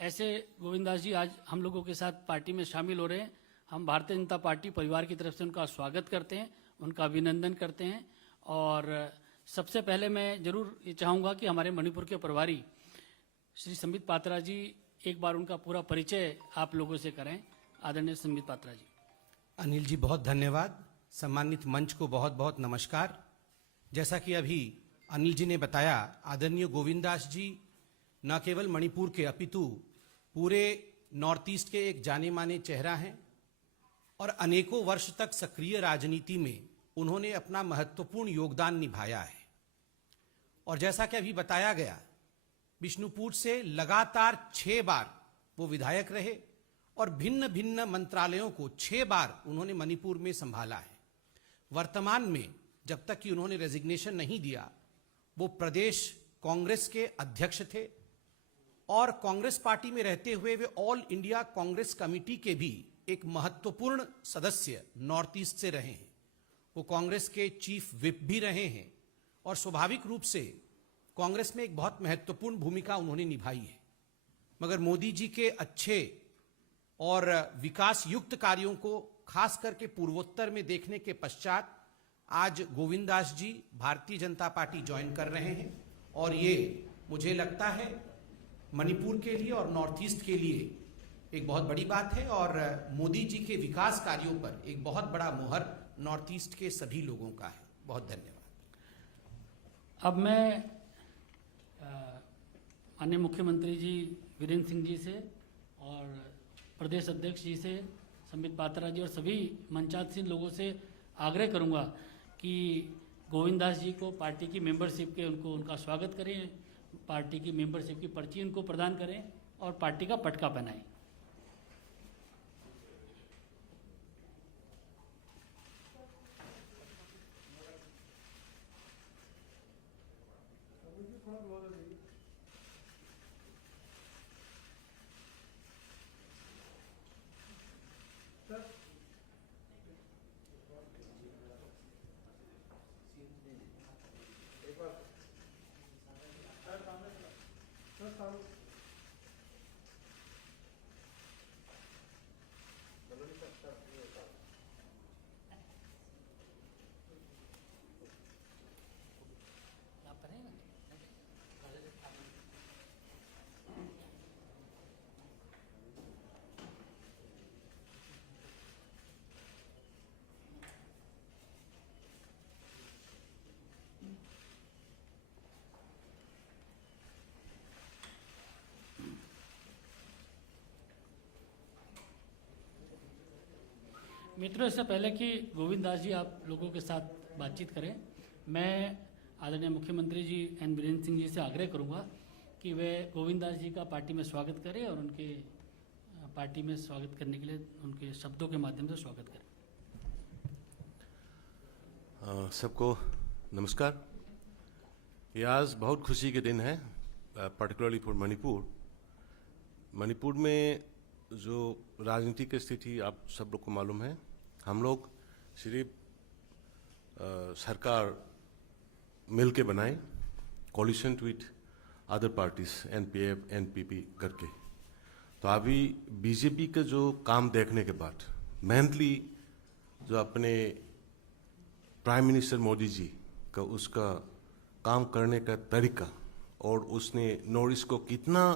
ऐसे गोविंदास जी आज हम लोगों के साथ पार्टी में शामिल हो रहे हैं। हम भारतीय जनता पार्टी परिवार की तरफ से उनका स्वागत करते हैं, उनका अभिनंदन करते हैं। और सबसे पहले मैं जरूर ये चाहूँगा कि हमारे मणिपुर के प्रभारी श्री संबित पात्रा जी एक बार उनका पूरा परिचय आप लोगों से करें। आदरणीय संबित पात्रा जी। अनिल जी बहुत धन्यवाद। सम्मानित मंच को बहुत बहुत नमस्कार। जैसा कि अभी अनिल जी ने बताया, आदरणीय गोविंदास जी न केवल मणिपुर के अपितु पूरे नॉर्थ ईस्ट के एक जाने माने चेहरा हैं और अनेकों वर्ष तक सक्रिय राजनीति में उन्होंने अपना महत्वपूर्ण योगदान निभाया है। और जैसा कि अभी बताया गया, बिष्णुपुर से लगातार 6 बार वो विधायक रहे और भिन्न भिन्न मंत्रालयों को 6 बार उन्होंने मणिपुर में संभाला है। वर्तमान में जब तक कि उन्होंने रेजिग्नेशन नहीं दिया, वो प्रदेश कांग्रेस के अध्यक्ष थे और कांग्रेस पार्टी में रहते हुए वे ऑल इंडिया कांग्रेस कमेटी के भी एक महत्वपूर्ण सदस्य नॉर्थ ईस्ट से रहे हैं। वो कांग्रेस के चीफ विप भी रहे हैं और स्वाभाविक रूप से कांग्रेस में एक बहुत महत्वपूर्ण भूमिका उन्होंने निभाई है। मगर मोदी जी के अच्छे और विकास युक्त कार्यों को खास करके पूर्वोत्तर में देखने के पश्चात आज गोविंदास जी भारतीय जनता पार्टी ज्वाइन कर रहे हैं और ये मुझे लगता है मणिपुर के लिए और नॉर्थ ईस्ट के लिए एक बहुत बड़ी बात है और मोदी जी के विकास कार्यों पर एक बहुत बड़ा मुहर नॉर्थ ईस्ट के सभी लोगों का है। बहुत धन्यवाद। अब मैं माननीय मुख्यमंत्री जी वीरेंद्र सिंह जी से और प्रदेश अध्यक्ष जी से, संबित पात्रा जी और सभी मंचासीन लोगों से आग्रह करूंगा कि गोविंदास जी को पार्टी की मेंबरशिप के उनका स्वागत करें, पार्टी की मेंबरशिप की पर्ची उनको प्रदान करें और पार्टी का पटका पहनाएं। मित्रों, इससे पहले कि गोविंदास जी आप लोगों के साथ बातचीत करें, मैं आदरणीय मुख्यमंत्री जी एन वीरेंद्र सिंह जी से आग्रह करूंगा कि वे गोविंदास जी का पार्टी में स्वागत करें और उनके पार्टी में स्वागत करने के लिए उनके शब्दों के माध्यम से स्वागत करें। सबको नमस्कार। ये आज बहुत खुशी के दिन है, पर्टिकुलरली फॉर मणिपुर। मणिपुर में जो राजनीतिक स्थिति आप सब लोग को मालूम है, हम लोग सिर्फ सरकार मिल के बनाए, coalition with other parties, NPF NPP करके। तो अभी बीजेपी का जो काम देखने के बाद मेनली जो अपने प्राइम मिनिस्टर मोदी जी का उसका काम करने का तरीका और उसने नॉर्थ ईस्ट को कितना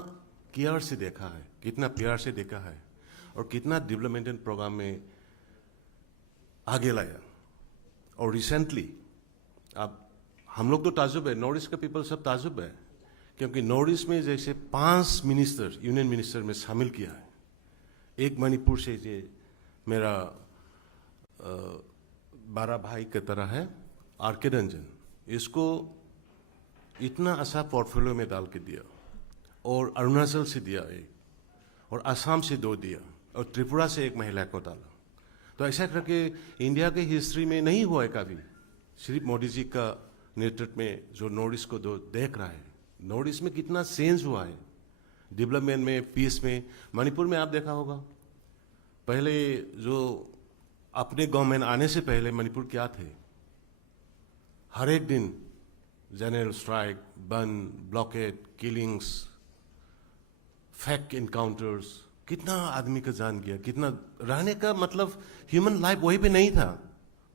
केयर से देखा है, कितना प्यार से देखा है और कितना डेवलपमेंटल प्रोग्राम में आगे लाया। और रिसेंटली अब हम लोग तो ताजुब है, नॉर्थ ईस्ट का पीपल सब ताजुब है, क्योंकि नॉर्थ ईस्ट में जैसे 5 मिनिस्टर यूनियन मिनिस्टर में शामिल किया है। एक मणिपुर से जो मेरा बड़ा भाई की तरह है आर.के. रंजन, इसको इतना अच्छा पोर्टफोलियो में डाल के दिया और अरुणाचल से दिया एक, और असम से 2 दिया और त्रिपुरा से एक महिला को डाला। तो ऐसा करके इंडिया के हिस्ट्री में नहीं हुआ है कभी। सिर्फ मोदी जी का नेतृत्व में जो नॉर्थ ईस्ट को देख रहा है, नॉर्थ ईस्ट में कितना चेंज हुआ है डेवलपमेंट में, पीस में। मणिपुर में आप देखा होगा, पहले जो अपने गवर्नमेंट आने से पहले मणिपुर क्या थे, हर एक दिन जनरल स्ट्राइक, बंद, ब्लॉकेड, किलिंग्स, फैक्ट इनकाउंटर्स, कितना आदमी का जान गया, कितना रहने का मतलब ह्यूमन लाइफ वहीं पे नहीं था।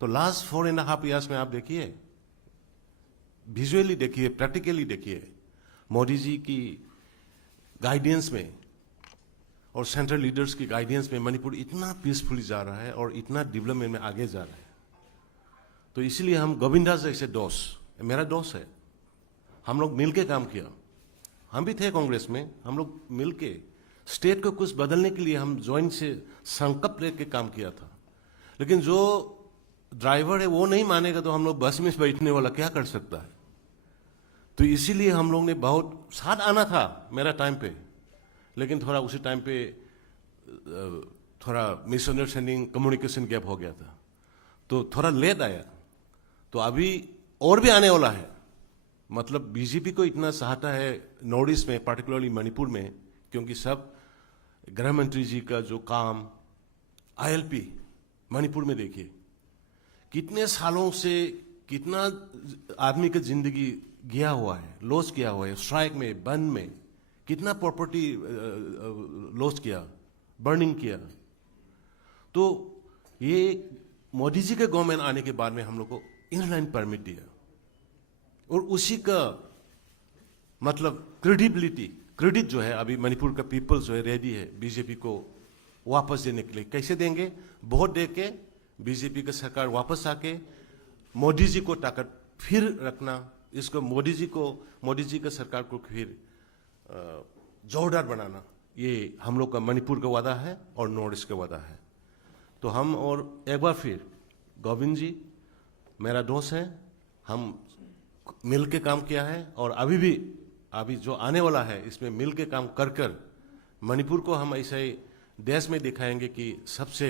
तो लास्ट 4.5 years में आप देखिए, विजुअली देखिए, प्रैक्टिकली देखिए, मोदी जी की गाइडेंस में और सेंट्रल लीडर्स की गाइडेंस में मणिपुर इतना पीसफुली जा रहा है और इतना डेवलपमेंट में आगे जा रहा है। तो इसलिए हम गोविंदास जैसे दोस्त, मेरा दोस्त है, हम लोग मिलके काम किया। हम भी थे कांग्रेस में, हम लोग मिलके स्टेट को कुछ बदलने के लिए हम ज्वाइंट से संकल्प लेके काम किया था। लेकिन जो ड्राइवर है वो नहीं मानेगा तो हम लोग बस में बैठने वाला क्या कर सकता है। तो इसीलिए हम लोग ने बहुत साथ आना था मेरा टाइम पे, लेकिन थोड़ा उसी टाइम पे थोड़ा मिसअंडरस्टैंडिंग, कम्युनिकेशन गैप हो गया था, तो थोड़ा लेट आया। तो अभी और भी आने वाला है। मतलब बीजेपी को इतना चाहता है नॉर्थ ईस्ट में, पार्टिकुलरली मणिपुर में, क्योंकि सब गृह मंत्री जी का जो काम, ILP मणिपुर में देखिए कितने सालों से कितना आदमी का जिंदगी गया हुआ है, लॉस किया हुआ है, स्ट्राइक में, बंद में, कितना प्रॉपर्टी लॉस किया, बर्निंग किया। तो ये मोदी जी के गवर्नमेंट आने के बाद में हम लोग को इनलाइन परमिट दिया और उसी का मतलब क्रेडिट जो है अभी मणिपुर का पीपल जो है रेडी है बीजेपी को वापस देने के लिए। कैसे देंगे? वोट दे के बीजेपी का सरकार वापस आके मोदी जी को ताकत फिर रखना, इसको मोदी जी का सरकार को फिर जोरदार बनाना, ये हम लोग का मणिपुर का वादा है और नॉर्थ ईस्ट का वादा है। तो हम और एक बार फिर गोविंद जी मेरा दोस्त है, हम मिल के काम किया है और अभी जो आने वाला है इसमें मिल के काम कर कर मणिपुर को हम ऐसे देश में दिखाएंगे कि सबसे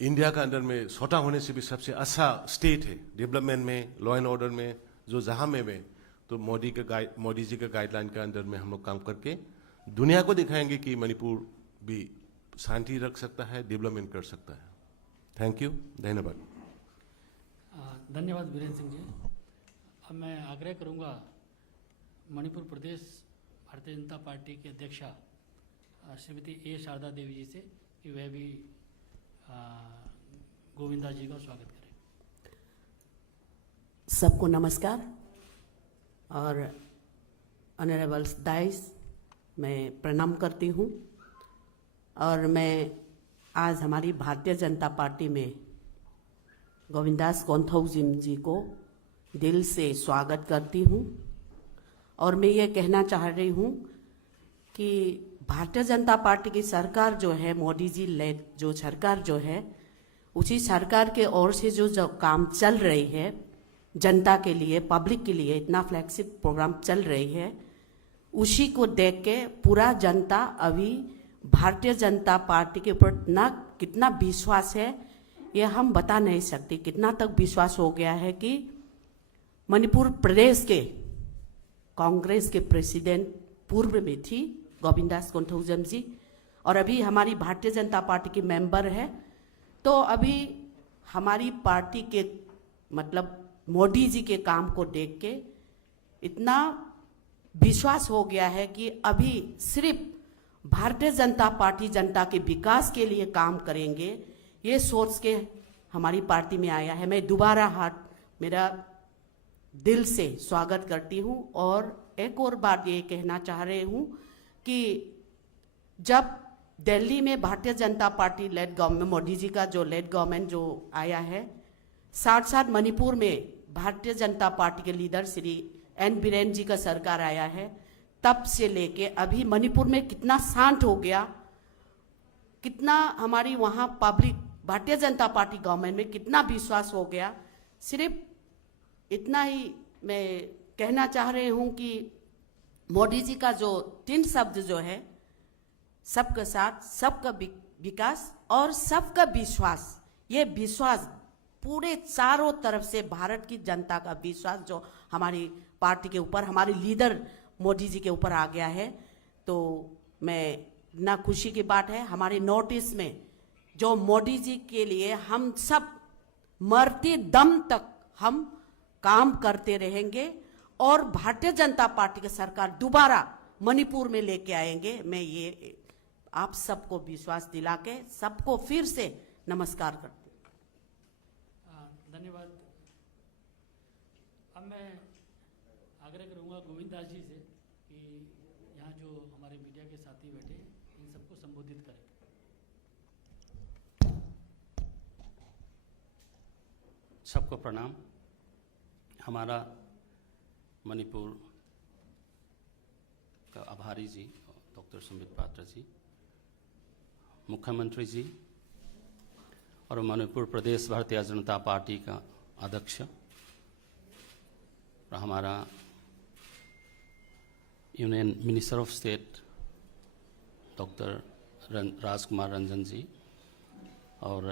इंडिया का अंदर में छोटा होने से भी सबसे अच्छा स्टेट है डेवलपमेंट में, लॉ एंड ऑर्डर में, जो जहां में तो मोदी जी का गाइडलाइन के अंदर में हम लोग काम करके दुनिया को दिखाएंगे कि मणिपुर भी शांति रख सकता है, डेवलपमेंट कर सकता है। थैंक यू, धन्यवाद। धन्यवाद वीरेंद्र सिंह जी। अब मैं आग्रह करूंगा मणिपुर प्रदेश भारतीय जनता पार्टी की अध्यक्षा श्रीमती ए शारदा देवी जी से कि वह भी गोविंदा जी का स्वागत करें। सबको नमस्कार और ऑनरेबल दाइस मैं प्रणाम करती हूँ। और मैं आज हमारी भारतीय जनता पार्टी में गोविंदास कोंथौजिम जी को दिल से स्वागत करती हूँ। और मैं ये कहना चाह रही हूँ कि भारतीय जनता पार्टी की सरकार जो है, मोदी जी लेड जो सरकार जो है, उसी सरकार के ओर से जो काम चल रही है जनता के लिए, पब्लिक के लिए, इतना फ्लैगशिप प्रोग्राम चल रही है, उसी को देख के पूरा जनता अभी भारतीय जनता पार्टी के ऊपर कितना विश्वास है ये हम बता नहीं सकते। कितना तक विश्वास हो गया है कि मणिपुर प्रदेश के कांग्रेस के प्रेसिडेंट पूर्व में थी गोविंदास कोंथौजिम जी, और अभी हमारी भारतीय जनता पार्टी की मेंबर है। तो अभी हमारी पार्टी के मतलब मोदी जी के काम को देख के इतना विश्वास हो गया है कि अभी सिर्फ भारतीय जनता पार्टी जनता के विकास के लिए काम करेंगे, ये सोच के हमारी पार्टी में आया है। मैं दोबारा मेरा दिल से स्वागत करती हूँ। और एक और बात ये कहना चाह रही हूँ कि जब दिल्ली में Bharatiya Janata party lead government, Modi ji का जो लेड गवर्नमेंट जो आया है, साथ साथ मणिपुर में भारतीय जनता पार्टी के लीडर श्री एन बीरेन जी का सरकार आया है, तब से लेके अभी मणिपुर में कितना शांत हो गया, कितना हमारी वहाँ public Bharatiya Janata party government में कितना विश्वास हो गया। सिर्फ इतना ही मैं कहना चाह रही हूँ कि मोदी जी का जो 3 शब्द जो है, सबका साथ, सबका विकास और सबका विश्वास, ये विश्वास पूरे चारों तरफ से भारत की जनता का विश्वास जो हमारी पार्टी के ऊपर, हमारे लीडर मोदी जी के ऊपर आ गया है। तो मैं ना खुशी की बात है, हमारे नॉर्थ ईस्ट में जो मोदी जी के लिए हम सब मरते दम तक हम काम करते रहेंगे और भारतीय जनता पार्टी की सरकार दोबारा मणिपुर में लेके आएंगे। मैं ये आप सबको विश्वास दिला के सबको फिर से नमस्कार करती हूँ। धन्यवाद। अब मैं आग्रह करूंगा गोविंद दास जी से कि यहाँ जो हमारे मीडिया के साथी बैठे हैं, इन सबको संबोधित करें। सबको प्रणाम। हमारा मणिपुर का आभारी जी डॉक्टर संबित पात्रा जी, मुख्यमंत्री जी और मणिपुर प्रदेश भारतीय जनता पार्टी का अध्यक्ष और हमारा union minister of state doctor Rajkumar Ranjan ji और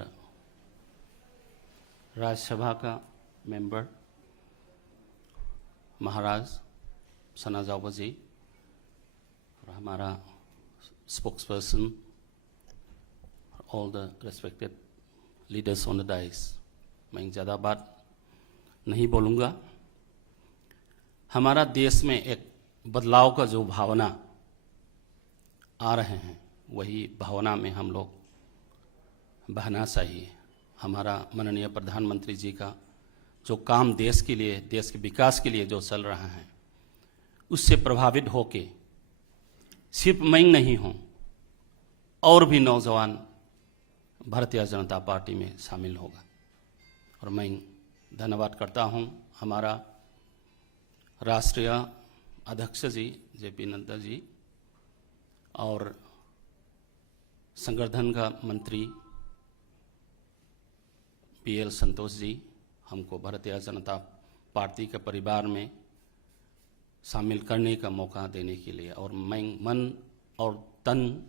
राज्यसभा का मेंबर महाराज सना जाओबा जी और हमारा spokesperson, all the respected leaders on the dice. मैं ज़्यादा बात नहीं बोलूँगा। हमारा देश में एक बदलाव का जो भावना आ रहे हैं, वही भावना में हम लोग बहना चाहिए। हमारा माननीय प्रधानमंत्री जी का जो काम देश के लिए, देश के विकास के लिए जो चल रहा है, उससे प्रभावित होके सिर्फ मैं नहीं हूँ, और भी नौजवान भारतीय जनता पार्टी में शामिल होगा। और मैं धन्यवाद करता हूँ हमारा राष्ट्रीय अध्यक्ष जी जेपी नड्डा जी और संगठन का मंत्री पीएल संतोष जी, हमको भारतीय जनता पार्टी के परिवार में शामिल करने का मौका देने के लिए। और मैं मन और तन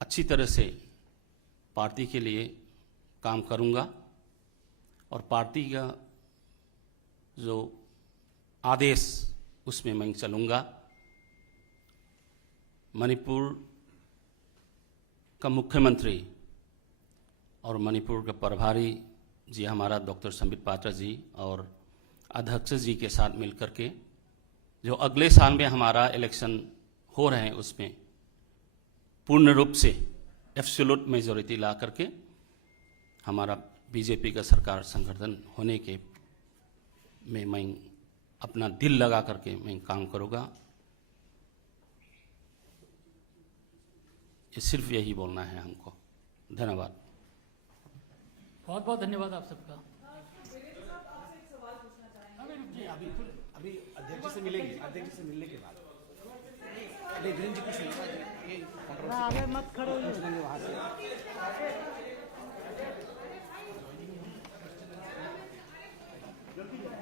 अच्छी तरह से पार्टी के लिए काम करूंगा और पार्टी का जो आदेश उसमें मैं चलूंगा। मणिपुर का मुख्यमंत्री और मणिपुर के प्रभारी जी हमारा डॉक्टर संबित पात्रा जी और अध्यक्ष जी के साथ मिलकर के जो अगले साल में हमारा इलेक्शन हो रहे हैं, उसमें पूर्ण रूप से एब्सोल्यूट मेजॉरिटी ला करके हमारा बीजेपी का सरकार संगठन होने के में मैं अपना दिल लगा करके मैं काम करूँगा। ये सिर्फ यही बोलना है हमको। धन्यवाद। बहुत बहुत धन्यवाद आप सबका। अभी अध्यक्ष से मिलेंगे, अध्यक्ष से मिलने के बाद अभी वीरेंद्र जी कुछ ये आगे मत खड़ो वहाँ से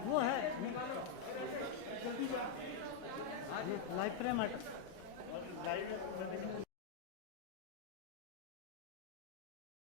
वो है लाइव फ्रेम हट